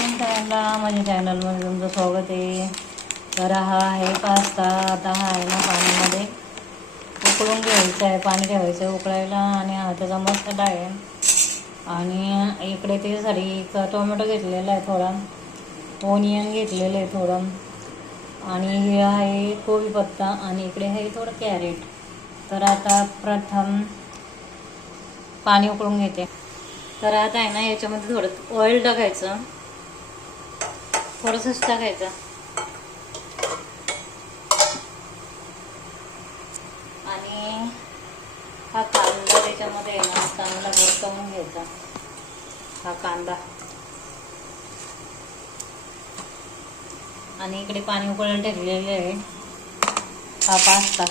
Morning टाईमला माझ्या चॅनलमध्ये तुमचं स्वागत आहे. तर हा आहे पास्ता. आता हा आहे ना पाण्यामध्ये उकळून घ्यायचा आहे, पाणी ठेवायचं आहे उकळायला. आणि हा त्याचा मसाला आहे. आणि इकडे त्याच्यासाठी एक टोमॅटो घेतलेला आहे, थोडा ओनियन घेतलेलं आहे थोडं, आणि हे आहे कोबीपत्ता, आणि इकडे आहे थोडं कॅरेट. तर आता प्रथम पाणी उकळून घेते. तर आता आहे ना याच्यामध्ये थोडं ऑइल टाकायचं, थोडंसंच टाकायचं. आणि हा कांदा त्याच्यामध्ये आहे ना चांगला परतवून घ्यायचा. हा कांदा, आणि इकडे पाणी उकळायला ठेवलेले आहे. हा पास्ता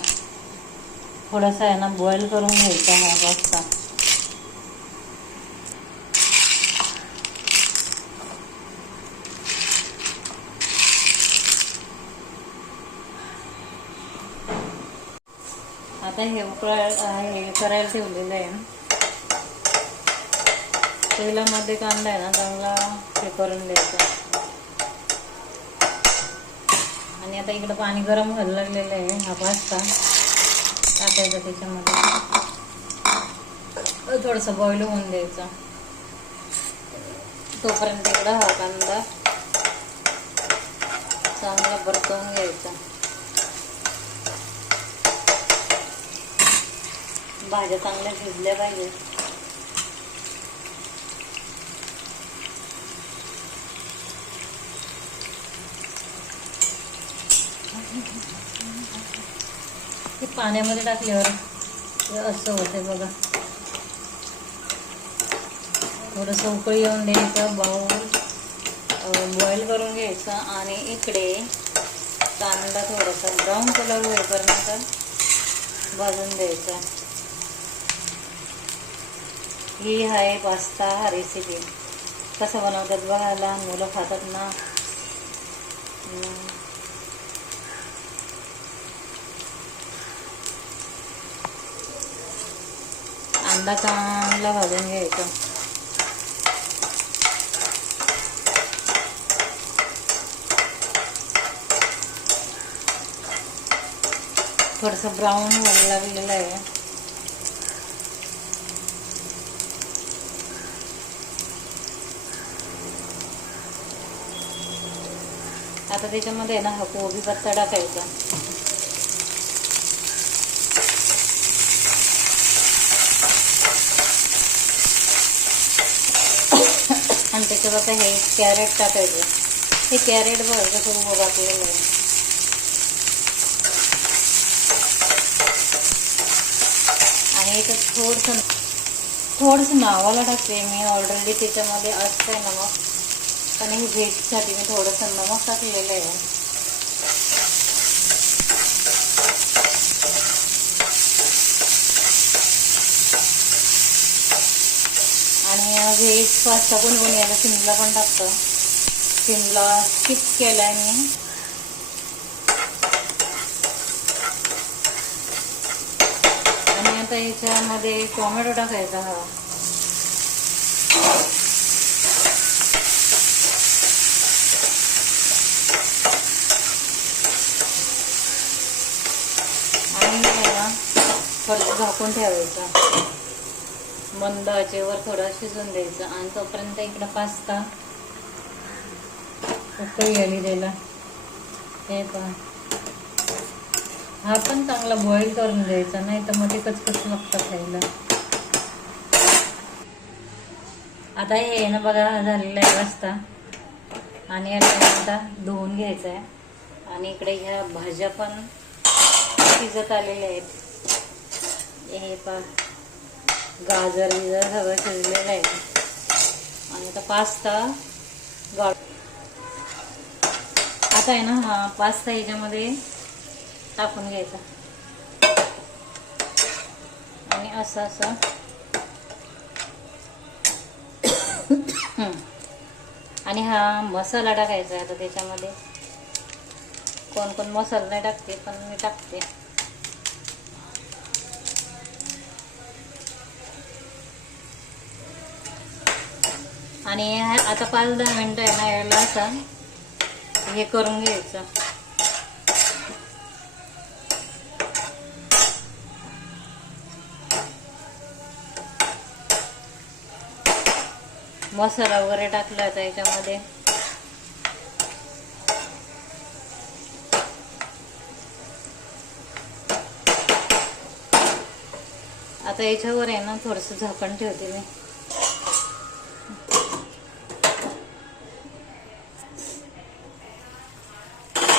थोडासा आहे ना बॉईल करून घ्यायचा हा पास्ता. आता हे हे करायला ठेवलेलं आहे. तेलामध्ये कांदा आहे ना चांगला हे करून द्यायचा. आणि आता इकडं पाणी गरम व्हायला लागलेलं आहे. हा पास्ता टाकायचा त्याच्यामध्ये, थोडंसं बॉईल होऊन द्यायचं. तोपर्यंत इकडं हा कांदा चांगला परतवून घ्यायचा. भाज्या चांगल्या शिजल्या पाहिजे. हे पाण्यामध्ये टाकल्यावर असं होतं बघा. थोडंसं उकळी येऊन द्यायचं, बॉईल करून घ्यायचं. आणि इकडे कांदा थोडासा ब्राऊन कलर होईपर्यंत भाजून द्यायचा. ही आहे पास्ता हा रेसिपी. कसं बनवतात बघा, लहान मुलं खातात ना. कांदा चांगला भाजून घ्यायचा. थोडंसं ब्राऊन व्हायला लागलेलं आहे. आता त्याच्यामध्ये ना हा कोबीपत्ता टाकायचा. आणि त्याच्यात आता हे कॅरेट टाकायचं. हे कॅरेट बघ कसं उभं टाकलेलं आहे. आणि इथं थोडंसं नावाला टाकते मी, ऑलरेडी त्याच्यामध्ये असतंय नमक, पण हे व्हेजसाठी मी थोडंसं नमक टाकलेलं आहे. आणि व्हेज पास्ता पण याला शिमला पण टाकतं. शिमला स्किप केलाय मी. आणि आता याच्यामध्ये टोमॅटो टाकायचा हा. थोडं झाकून ठेवायचं, मंद आचेवर थोडं शिजून द्यायचं. आणि तोपर्यंत इकडं पास्ता उकळी आली द्यायला. हे पण हा पण चांगला बॉईल करून द्यायचा, नाही तर मग ते कचकच लागतं खायला. आता हे ना बघा झालेलं आहे पास्ता. आणि आता धुवून घ्यायचं आहे. आणि इकडे ह्या भाज्या पण शिजत आलेल्या आहेत. हे गाजर सगळं शिजलेलं आहे. आणि आता पास्ता आता आहे ना हा पास्ता ह्याच्यामध्ये टाकून घ्यायचा. आणि असं आणि हा मसाला टाकायचा आहे आता त्याच्यामध्ये. कोण कोण मसाला नाही टाकते, पण मी टाकते. आणि आता 5-10 मिनटं आहे ना याला आता हे करून घ्यायचं. मसाला वगैरे टाकला आता याच्यामध्ये. आता याच्यावर आहे ना थोडंसं झाकण ठेवते मी.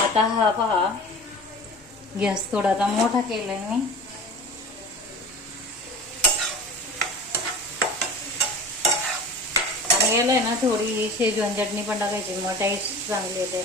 आता हा पहा गॅस थोडा आता मोठा केलाय मी. आणि याला आहे ना थोडी शेजवान चटणी पण टाकायची, मग टेस्ट चांगली येते.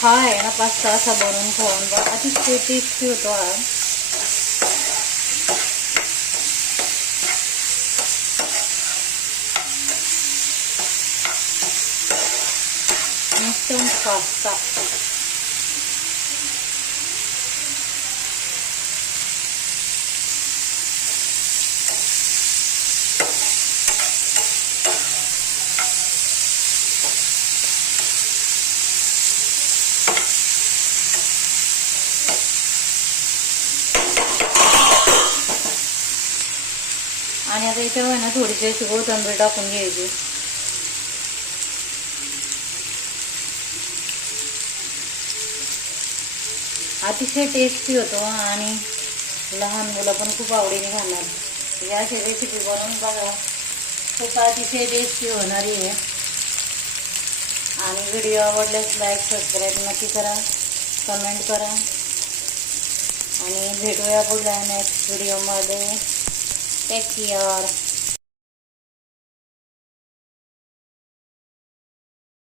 हा आहे ना पास्ता असा बनवून खाऊन बघ, अतिशय टेस्टी होतो हा. Instant pasta. आणि आता याच्यावर ना थोडीशी अशी कोथिंबीर टाकून घ्यायची. अतिशय टेस्टी होतो आणि लहान मुलं पण खूप आवडीने खाणार. या अशी रेसिपी बनवून बघा, खूप अतिशय टेस्टी होणारी आहे. आणि व्हिडिओ आवडल्यास लाईक सबस्क्राईब नक्की करा, कमेंट करा. आणि भेटूया पुढल्या नेक्स्ट व्हिडिओमध्ये. Take care.